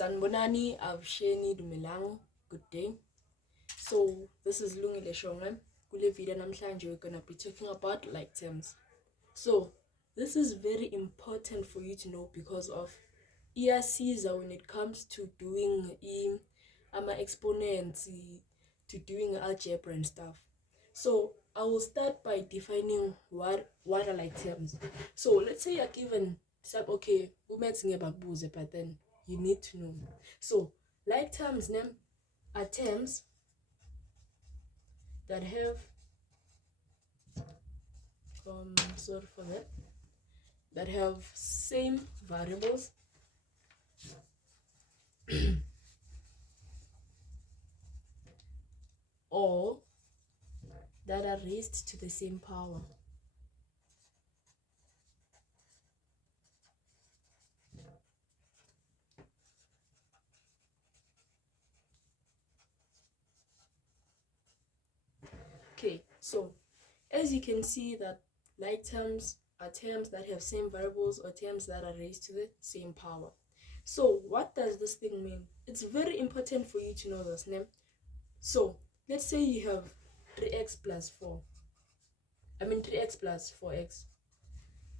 Sanbonani, Avsheni Dumelang, good day. So this is Lungile Shonga. Kule video namhlanje we're gonna be talking about like terms. So this is very important for you to know because of iyasiza when it comes to doing exponents, to doing algebra and stuff. So I will start by defining what are like terms. So let's say you're given some but then you need to know. So like terms name are terms that have sorry for that have same variables or that are raised to the same power. Okay, so as you can see that like terms are terms that have same variables or terms that are raised to the same power. So what does this thing mean? It's very important for you to know this name. So let's say you have 3x plus 3x plus 4x.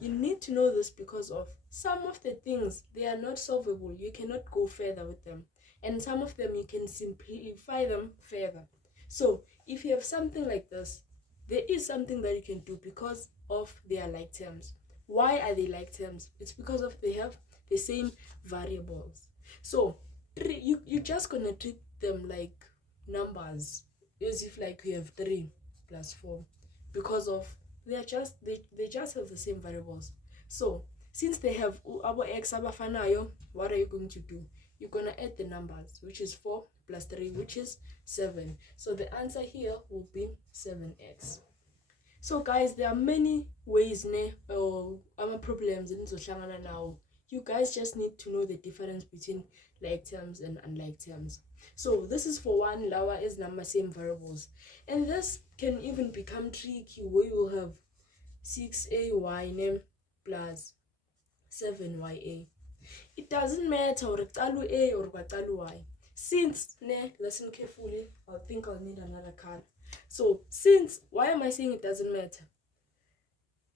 You need to know this because of some of the things, they are not solvable. You cannot go further with them. And some of them, you can simplify them further. So if you have something like this, there is something that you can do because of their like terms. Why are they like terms? It's because of they have the same variables. So you're just gonna treat them like numbers, as if like you have 3 plus 4, because of they just have the same variables. So since they have our x abafanayo, what are you going to do? You're going to add the numbers, which is 4 plus 3, which is 7. So the answer here will be 7x. So guys, there are many ways problems now. You guys just need to know the difference between like terms and unlike terms. So this is for one, lower is number same variables, and this can even become tricky where you will have 6ay name plus 7ya. It doesn't matter or a or y. Since listen carefully, I think I'll need another card. So since, why am I saying it doesn't matter?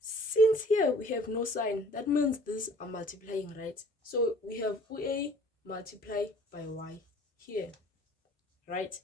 Since here we have no sign, that means these are multiplying, right? So we have a multiply by y here, right?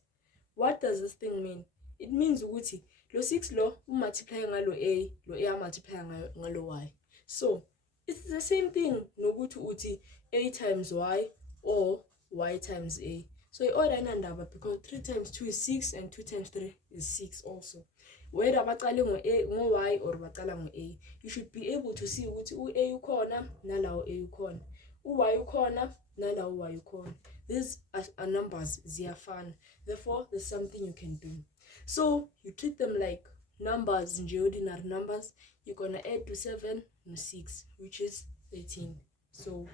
What does this thing mean? It means ukuthi lo 6 lo multiply ngalo a, lo a multiply ngalo y. So it's the same thing nokuthi uthi a times y or y times a. So i-order inandaba because 3 times 2 is 6 and 2 times 3 is 6 also. Whether baqale ngo-y or baqala ngo-a, you should be able to see ukuthi u-a ukhona nalawo a ukhona, u-y ukhona nalawo y ukhona. These are numbers, ziyafana. Therefore, there's something you can do. So you treat them like numbers, ordinary numbers. You're gonna add to 7 and 6, which is 13. So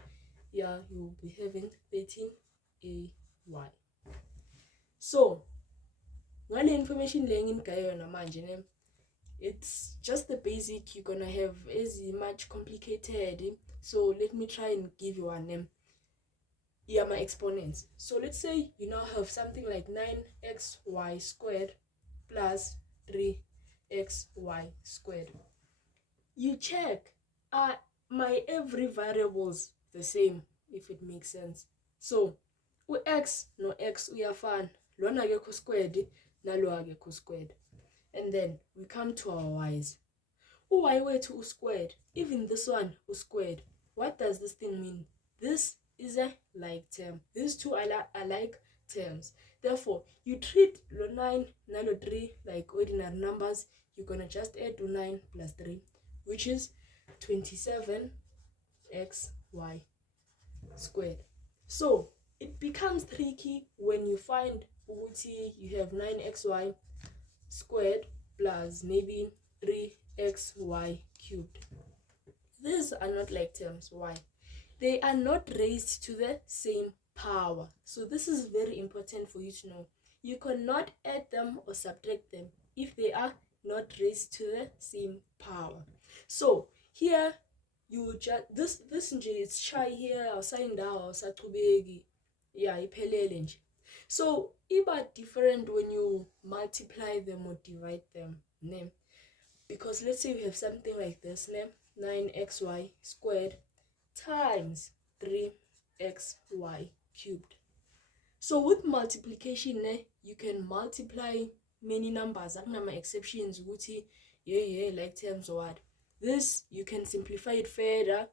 yeah, you'll be having 13ay. So ngale information laying in it's just the basic. You're gonna have as much complicated. So let me try and give you one name. Yeah, my exponents. So let's say you now have something like 9xy squared plus 3xy squared. You check, are my every variables the same, if it makes sense? So x no x uyafana, lona akekho squared nalo akekho squared. And then we come to our y's. Y wethu squared, even this one squared. What does this thing mean? This is a like term. These two are like terms. Therefore, you treat lo 9 nalo 3 like ordinary numbers. You're gonna just add to 9 plus 3, which is 27xy squared. So it becomes tricky when you find you have 9xy squared plus maybe 3xy cubed. These are not like terms. Why? They are not raised to the same power. So this is very important for you to know. You cannot add them or subtract them if they are not raised to the same power. So here you just this is shy here, I'll sign down, yeah, iphelele nje. So iba different when you multiply them or divide them, ne? Because let's say we have something like this, ne? 9xy squared times 3xy cubed. So with multiplication, ne, you can multiply many numbers. Akunama exceptions ukuthi yeah like terms or what. This you can simplify it further.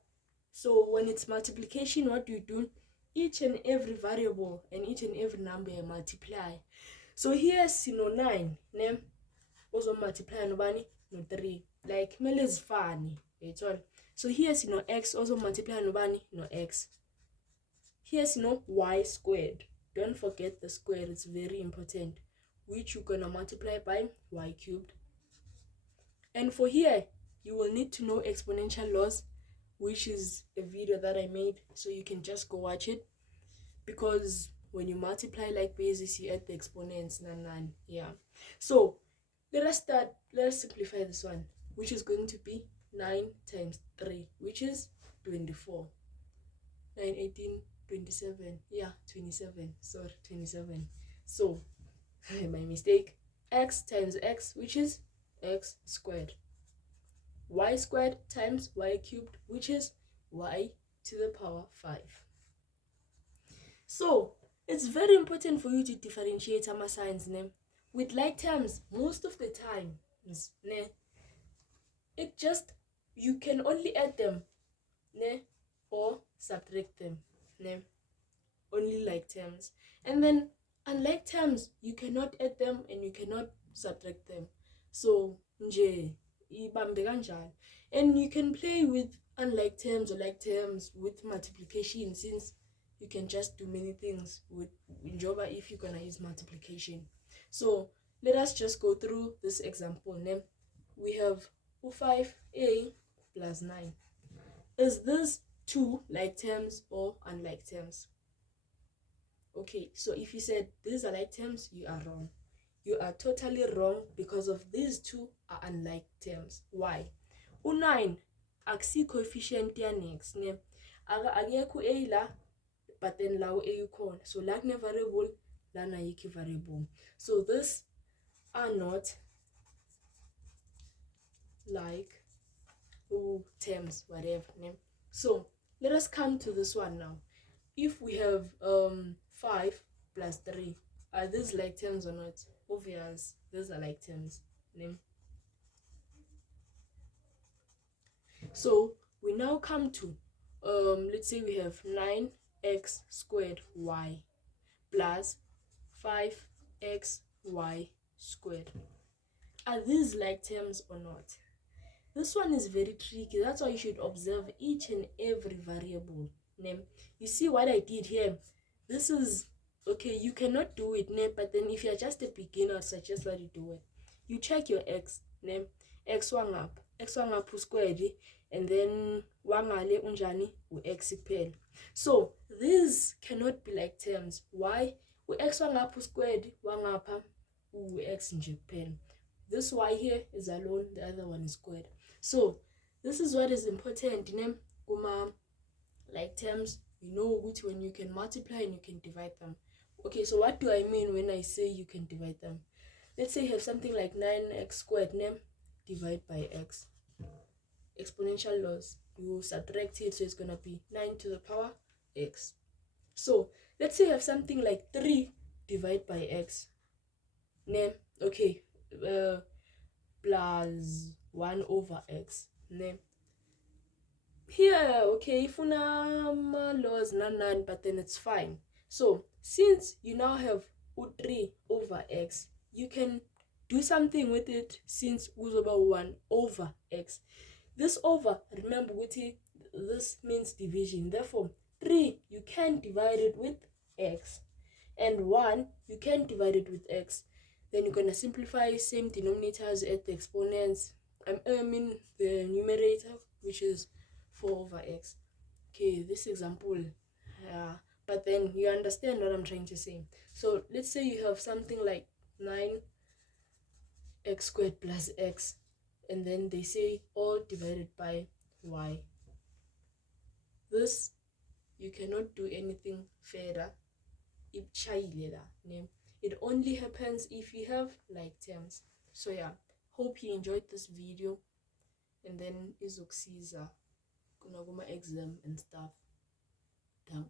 So when it's multiplication, what you do, each and every variable and each and every number you multiply. So here sino 9, ne, also multiply nobani no 3. Like mele zifani, yethola. So here sino x, also multiply nobani no x. Here sino y squared. Don't forget the square, it's very important, which you're gonna multiply by y cubed. And for here, you will need to know exponential laws, which is a video that I made, so you can just go watch it. Because when you multiply like bases, you add the exponents, nan. Yeah. So let us simplify this one, which is going to be 9 times 3, which is 24. 9, 18, 27. Yeah, 27. Sorry, 27. So, my mistake. X times x, which is x squared. Y squared times y cubed, which is y to the power 5. So, it's very important for you to differentiate some signs, ne? With like terms, most of the time, ne, it just, you can only add them, ne, or subtract them, ne? Only like terms. And then unlike terms, you cannot add them and you cannot subtract them. So nje ibambe kanjalo. And you can play with unlike terms or like terms with multiplication, since you can just do many things with njoba if you're gonna use multiplication. So let us just go through this example. Name, we have u5a plus 9. Is this two like terms or unlike terms? Okay, so if you said these are like terms, you are wrong. You are totally wrong, because of these two are unlike terms. Why? U9 akusi coefficient ya next, ne? Akekho a la, but then lawo a ukhona. So la kune variable, lana yikho variable. So these are not like terms, whatever, ne? So let us come to this one now. If we have 5 plus 3, are these like terms or not? Obvious, these are like terms. Name. So we now come to let's say we have 9x squared y plus 5xy squared. Are these like terms or not? This one is very tricky. That's why you should observe each and every variable. Name. You see what I did here? This is okay. You cannot do it, name. But then if you're just a beginner, I suggest that you do it. You check your x, name. X wangap squared, and then wangale unjani u x pen. So these cannot be like terms. Why? U x wangap squared wangapa u x nje pen. This y here is alone, the other one is squared. So this is what is important, name. Kuma like terms, you know which when you can multiply and you can divide them. Okay, so what do I mean when I say you can divide them? Let's say you have something like 9x squared, name, divide by x. Exponential laws, you subtract it, so it's gonna be 9 to the power x. So let's say you have something like 3 divide by x, name, okay, plus 1 over x, name. Here, okay, if laws none, but then it's fine. So since you now have u3 over x, you can do something with it, since uzoba 1 over x. This over, remember, this means division. Therefore 3 you can divide it with x, and 1 you can divide it with x. Then you're gonna simplify, same denominators at the exponents. I mean the numerator, which is 4 over x. Okay, this example, but then you understand what I'm trying to say. So let's say you have something like 9x squared plus x, and then they say all divided by y. This, you cannot do anything further. ishayile la, ne? It only happens if you have like terms. So yeah, hope you enjoyed this video, and then izokusiza kuma exam and stuff. Damn.